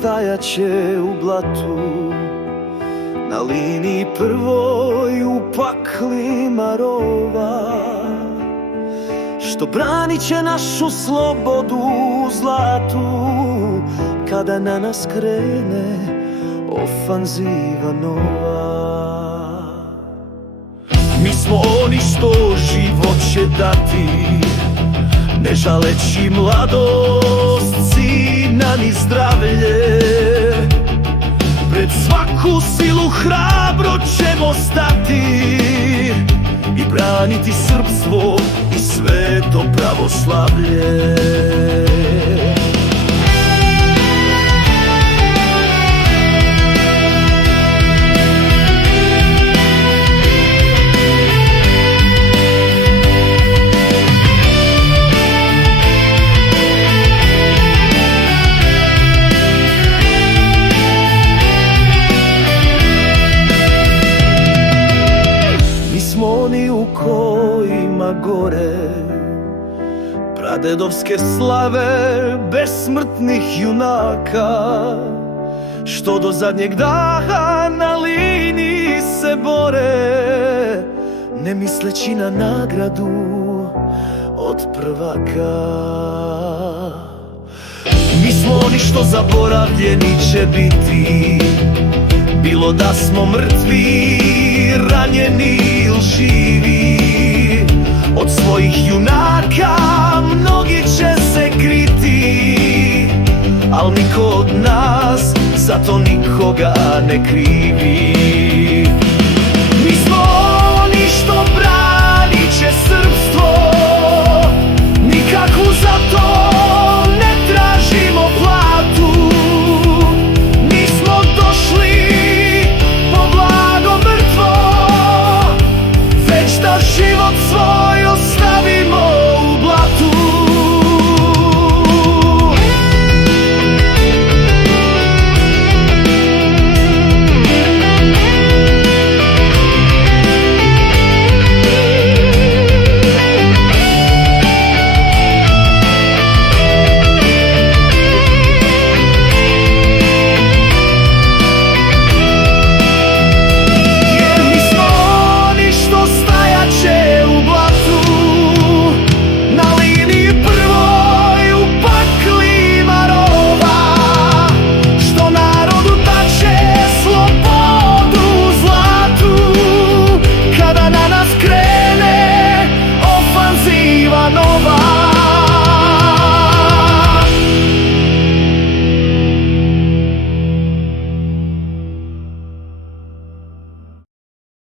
stajaće u blatu, na liniji prvoj u paklima rova, što branit će našu slobodu u zlatu, kada na nas krene ofanziva nova. Mi smo oni što život će dati, ne žaleći mladost, sina ni zdravlje. Pred svaku silu hrabro ćemo stati i braniti srpstvo i sveto pravoslavlje. Oni u kojima gore pradedovske slave besmrtnih junaka, što do zadnjeg daha na liniji se bore, ne misleći na nagradu od prvaka. Mi smo oni što zaboravljeni će biti, bilo da smo mrtvi, ranjeni ili živi. Od svojih junaka mnogi će se kriti, al niko od nas za to nikoga ne krivi.